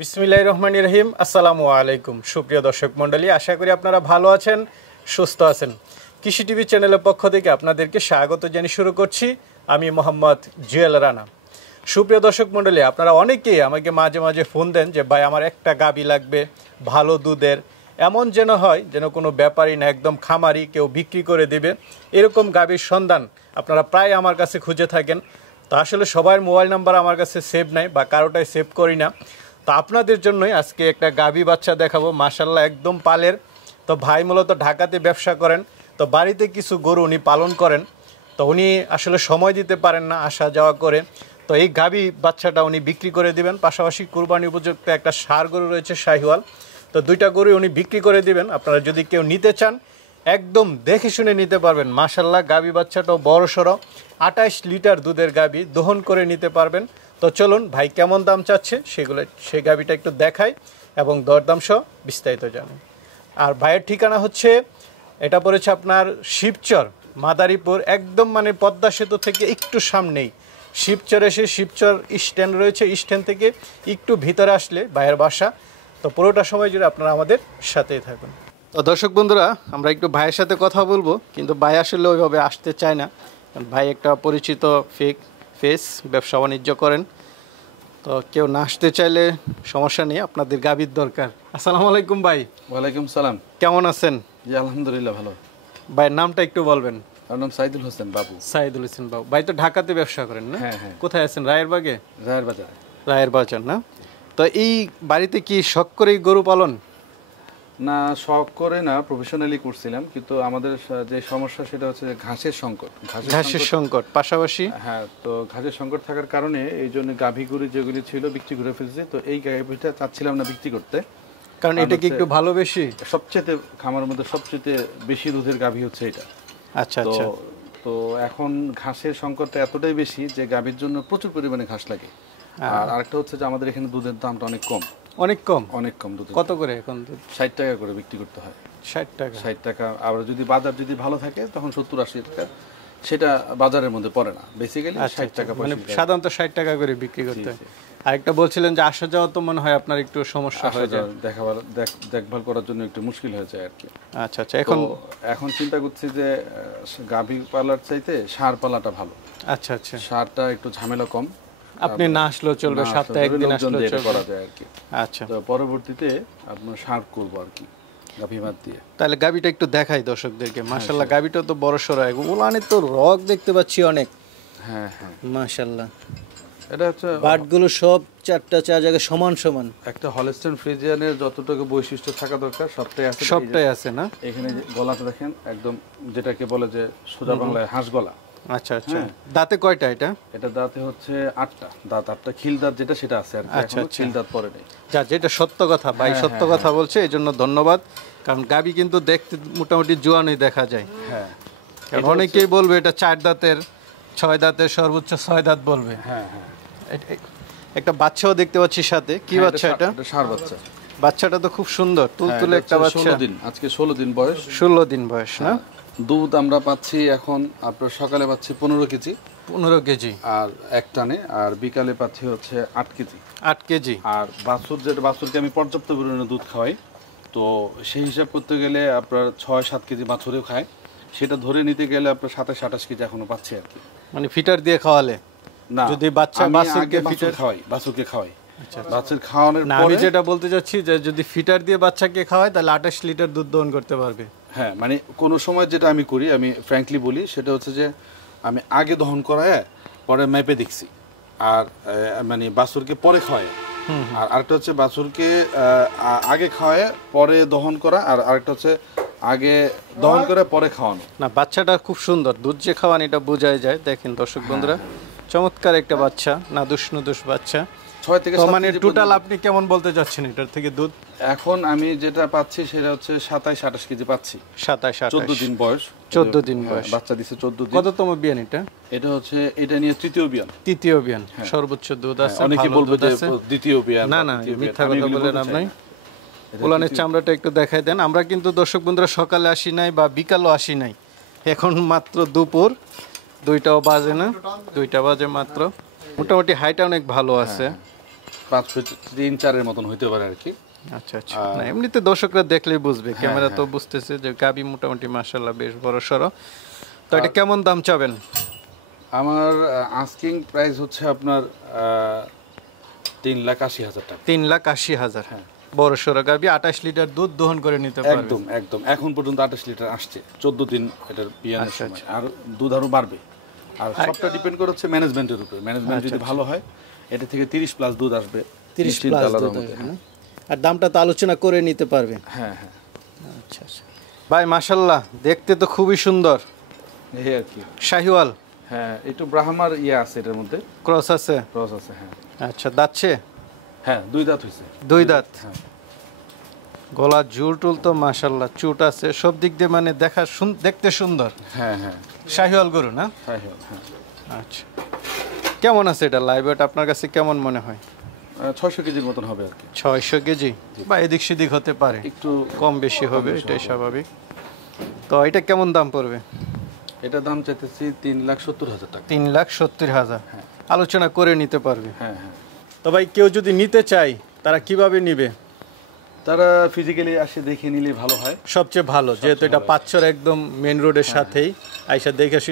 বিসমিল্লাহির রহমানির রহিম। আসসালামু আলাইকুম সুপ্রিয় দর্শক মণ্ডলী, আশা করি আপনারা ভালো আছেন, সুস্থ আছেন। কৃষি টিভি চ্যানেলের পক্ষ থেকে আপনাদেরকে স্বাগত জানিয়ে শুরু করছি আমি মোহাম্মদ জুয়েল রানা। সুপ্রিয় দর্শক মণ্ডলী, আপনারা অনেকেই আমাকে মাঝে মাঝে ফোন দেন যে ভাই আমার একটা গাভী লাগবে ভালো দুধের, এমন যেন হয় যেন কোনো ব্যাপারই না, একদম খামারি, কেউ বিক্রি করে দেবে এরকম গাভীর সন্ধান আপনারা প্রায় আমার কাছে খুঁজে থাকেন। তো আসলে সবার মোবাইল নাম্বার আমার কাছে সেভ নাই বা কারোটাই সেভ করি না। তো আপনাদের জন্যই আজকে একটা গাভী বাচ্চা দেখাবো, মাশাল্লাহ একদম পালের। তো ভাই মূলত ঢাকাতে ব্যবসা করেন, তো বাড়িতে কিছু গরু উনি পালন করেন, তো উনি আসলে সময় দিতে পারেন না আসা যাওয়া করে। তো এই গাভী বাচ্চাটা উনি বিক্রি করে দিবেন, পাশাপাশি কুরবানি উপযুক্ত একটা ষাঁড় গরু রয়েছে শাহিওয়াল, তো দুইটা গরু উনি বিক্রি করে দিবেন। আপনারা যদি কেউ নিতে চান একদম দেখে শুনে নিতে পারবেন। মাশাল্লাহ গাভী বাচ্চাটাও বড় সড়ো, 28 লিটার দুধের গাভী দহন করে নিতে পারবেন। তো চলুন ভাই কেমন দাম চাচ্ছে সেই গাভীটা একটু দেখাই এবং দরদাম সহ বিস্তারিত জানেন। আর ভাইয়ের ঠিকানা হচ্ছে, এটা পড়েছে আপনার শিবচর মাদারীপুর, একদম মানে পদ্মা সেতু থেকে একটু সামনেই শিবচর। এসে শিবচর স্ট্যান্ড রয়েছে, স্ট্যান্ড থেকে একটু ভিতরে আসলে ভাইয়ের বাসা। তো পুরোটা সময় জুড়ে আপনারা আমাদের সাথেই থাকুন। তো দর্শক বন্ধুরা, আমরা একটু ভাইয়ের সাথে কথা বলবো, কিন্তু ভাই আসলে ওইভাবে আসতে চায় না, কারণ ভাই একটা পরিচিত ফেস, ব্যবসা বাণিজ্য করেন। তো কেউ না আসতে চাইলে সমস্যা নেই, আপনাদের গাভীর দরকার। আসসালামু আলাইকুম ভাই। ওয়ালাইকুম সালাম। কেমন আছেন? জি আলহামদুলিল্লাহ ভালো। ভাইয়ের নামটা একটু বলবেন। আমার নাম সাইদুল হোসেন বাবু। সাইদুল হোসেন বাবু। ভাই তো ঢাকাতে ব্যবসা করেন না? হ্যাঁ হ্যাঁ। কোথায় আছেন? রায়ের বাগে? রায়ের বাজার। রায়ের বাজার না? তো এই বাড়িতে কি শখ করেই গরু পালন? না, শখ করে না, প্রফেশনালি করছিলাম, কিন্তু আমাদের যে সমস্যা সেটা হচ্ছে ঘাসের সংকট। ঘাসের সংকট পাশাপাশি? হ্যাঁ, তো ঘাসের সংকট থাকার কারণে এই জন্য গাভী গরু যেগুলি ছিল বিক্রি করে ফেলছি। তো এই গাভীটা চাচ্ছিলাম না বিক্রি করতে, কারণ এটা কি একটু ভালো বেশি? সবচেয়ে খামারের মধ্যে সবচেয়ে বেশি দুধের গাভী হচ্ছে এটা। আচ্ছা আচ্ছা। তো এখন ঘাসের সংকটটা এতটাই বেশি যে গাভীর জন্য প্রচুর পরিমাণে ঘাস লাগে। আর আরেকটা হচ্ছে যে আমাদের এখানে দুধের দামটা অনেক কম। অনেক কম? অনেক কম। দুধ কত করে এখন? দুধ 60 টাকা করে বিক্রি করতে হয়। 60 টাকা? 60 টাকা। আবার যদি বাজার যদি ভালো থাকে তখন 70-80 টাকা, সেটা বাজারের মধ্যে পড়ে না। বেসিক্যালি 60 টাকা, মানে সাধারণত 60 টাকা করে বিক্রি করতে হয়। আরেকটা বলছিলেন যে আসা যাওয়া তো মনে হয় আপনার একটু সমস্যা হয়ে যায়, দেখভাল করার জন্য একটু মুশকিল হয়ে যায় আর কি। আচ্ছা আচ্ছা। এখন চিন্তা করছি যে গাভী পালার চাইতে ষাঁড় পালাটা ভালো। আচ্ছা আচ্ছা। ষাঁড়টা একটু ঝামেলা কম, আপনি না আসলেও চলবে, সপ্তাহে একদিন আসলেও চলবে, করা যায় আর কি। আচ্ছা। তো পরবর্তীতে আপনার ষাঁড় করব আর কি, গাভী মাত দিয়ে। তাহলে গাভীটা একটু দেখাই দর্শকদেরকে। মাশাআল্লাহ গাভীটা তো বড় সড়ো, ওলানে তো রগ দেখতে পাচ্ছি অনেক। হ্যাঁ হ্যাঁ মাশাআল্লাহ। এটা হচ্ছে বাটগুলো সব চার জায়গায় সমান সমান। একটা হলস্টেইন ফ্রিজিয়ানের যতটুকু বৈশিষ্ট্য থাকা দরকার সবটাই আছে না? এখানে গলাটা দেখেন, একদম যেটাকে বলে যে সোজা বাংলায় হাঁস গলা। আচ্ছা আচ্ছা। দাঁতে কয়টা এটা? এটা দাঁতে হচ্ছে 8টা দাঁত, 8টা খিল দাঁত যেটা সেটা আছে আর কি। আচ্ছা আচ্ছা। খিল দাঁত পরে নেই। যা, যেটা সত্য কথা ভাই, সত্য কথা বলছে, এই জন্য ধন্যবাদ। কারণ গাভী কিন্তু দেখতে মোটামুটি জোয়ানই দেখা যায়। হ্যাঁ, কারণ অনেকেই বলবে এটা 4 দাঁতের, 6 দাঁতের, সর্বোচ্চ 6 দাঁত বলবে। হ্যাঁ হ্যাঁ। একটা বাচ্চাও দেখতে পাচ্ছি সাথে। কি বাচ্চা এটা? এটা ষাঁড় বাচ্চা। বাচ্চাটা তো খুব সুন্দর, তুলতুলে একটা বাচ্চা। 16 দিন, আজকে 16 দিন বয়স। 16 দিন বয়স না? দুধ আমরা পাচ্ছি এখন আপনার সকালে পাচ্ছি 15 কেজি। 15 কেজি আর এক টানে, আর বিকালে পাচ্ছি হচ্ছে 8 কেজি। 8 কেজি। আর বাছুরকে আমি পর্যাপ্ত পরিমাণে দুধ খাওয়াই, তো সেই হিসাব করতে গেলে আপনার 6-7 কেজি বাছুরেও খায়। সেটা ধরে নিতে গেলে আপনার 27-28 কেজি এখনো পাচ্ছি আর কি। মানে ফিটার দিয়ে খাওয়ালে? না, যদি বাছুরকে খাওয়াই। বাছুর খাওয়ানোর পরে আমি যেটা বলতে চাচ্ছি যে যদি ফিটার দিয়ে বাচ্চাকে খাওয়ায় তাহলে 28 লিটার দুধ দহন করতে পারবে। হ্যাঁ, মানে কোনো সময় যেটা আমি করি, আমি ফ্র্যাঙ্কলি বলি, সেটা হচ্ছে যে আমি আগে দহন করায় পরে ম্যাপে দেখছি, আর মানে বাছুরকে পরে খাওয়ায়। আর আরেকটা হচ্ছে বাছুরকে আগে খাওয়ায় পরে দহন করা, আর আরেকটা হচ্ছে আগে দহন করে পরে খাওয়ানো। না, বাচ্চাটা খুব সুন্দর, দুধ যে খাওয়ান এটা বোঝাই যায়। দেখেন দর্শক বন্ধুরা, চমৎকার একটা বাচ্চা, নাদুস বাচ্চা। 6 থেকে 7 মানে টোটাল আপনি কেমন বলতে চাচ্ছেন এটার থেকে দুধ? এখন আমি যেটা পাচ্ছি সেটা হচ্ছে 27-28 কেজি পাচ্ছি। 27-28, 14 দিন বয়স। 14 দিন বয়স, বাচ্চা দিছে 14 দিন। কততম বিয়ান এটা? এটা হচ্ছে, এটা নিয়ে তৃতীয় বিয়ান। তৃতীয় বিয়ান, সর্বোচ্চ দুধ আছে। অনেকে বলবে যে দ্বিতীয় বিয়ান। না না, মিথ্যা কথা বলেন আপনি। উলানের চামড়াটা একটু দেখাই দেন। আমরা কিন্তু দর্শক বন্ধুরা সকালে আসি নাই বা বিকালও আসি নাই, এখন মাত্র দুপুর 2টাও বাজে না, 2টা বাজে মাত্র। মোটামুটি হাইট অনেক ভালো আছে। 5 ফিট 3-4 মতন হইতে পারে আর কি। আচ্ছা আচ্ছা, না এমনিতে দর্শকরা দেখলেই বুঝবে, ক্যামেরা তো বুঝতেছে যে গাবি মোটামুটি মাশাআল্লাহ বেশ বড় সড়ো। তো এটা কেমন দাম চাবেন? আমার আস্কিং প্রাইস হচ্ছে আপনার 3,80,000 টাকা। 3,80,000। হ্যাঁ, বড় সড়ো গাবি 28 লিটার দুধ দহন করে নিতে পারবে। একদম একদম, এখন পর্যন্ত 28 লিটার আসছে, 14 দিন এটার বিয়ানের সময়, আর দুধ আরো বাড়বে। আর সবটা ডিপেন্ড করে হচ্ছে ম্যানেজমেন্টের উপরে। ম্যানেজমেন্ট যদি ভালো হয় এটা থেকে 30 প্লাস দুধ আসবে। 30 প্লাস দুধ আসবে না? আর দামটা তো আলোচনা করে নিতে পারবে। হ্যাঁ হ্যাঁ। আচ্ছা আচ্ছা ভাই, মাশাআল্লাহ দেখতে তো খুবই সুন্দর। এই আর কি শাহিওয়াল। হ্যাঁ, একটু ব্রাহ্মার আছে এটার মধ্যে, ক্রস আছে। ক্রস আছে। হ্যাঁ আচ্ছা, দাঁতছে? হ্যাঁ, 2 দাঁত হইছে। 2 দাঁত। হ্যাঁ, গলা ঝুল টুল তো মাশাআল্লাহ চুট আছে, সব দিক দিয়ে মানে দেখতে সুন্দর। হ্যাঁ হ্যাঁ, শাহিওয়াল গরু না? শাহিওয়াল। হ্যাঁ। আচ্ছা, কেমন আছে এটা লাইভ ওয়েট আপনার কাছে কেমন মনে হয়? 600 কেজির মতন হবে আর কি। 600 কেজি বা এদিক সেদিক হতে পারে, একটু কম বেশি হবে, এটাই স্বাভাবিক। তো এটা কেমন দাম পড়বে? এটা দাম চাইতেছি 3,70,000 টাকা। 3,70,000। হ্যাঁ, আলোচনা করে নিতে পারবে। হ্যাঁ হ্যাঁ। তো ভাই কেউ যদি নিতে চায় তারা কিভাবে নিবে? তারা ফিজিক্যালি আসে দেখে নিলে ভালো হয়, সবচেয়ে ভালো, যেহেতু এটা পাঁচছড় একদম মেন রোডের সাথেই, আইসা দেখে শুনে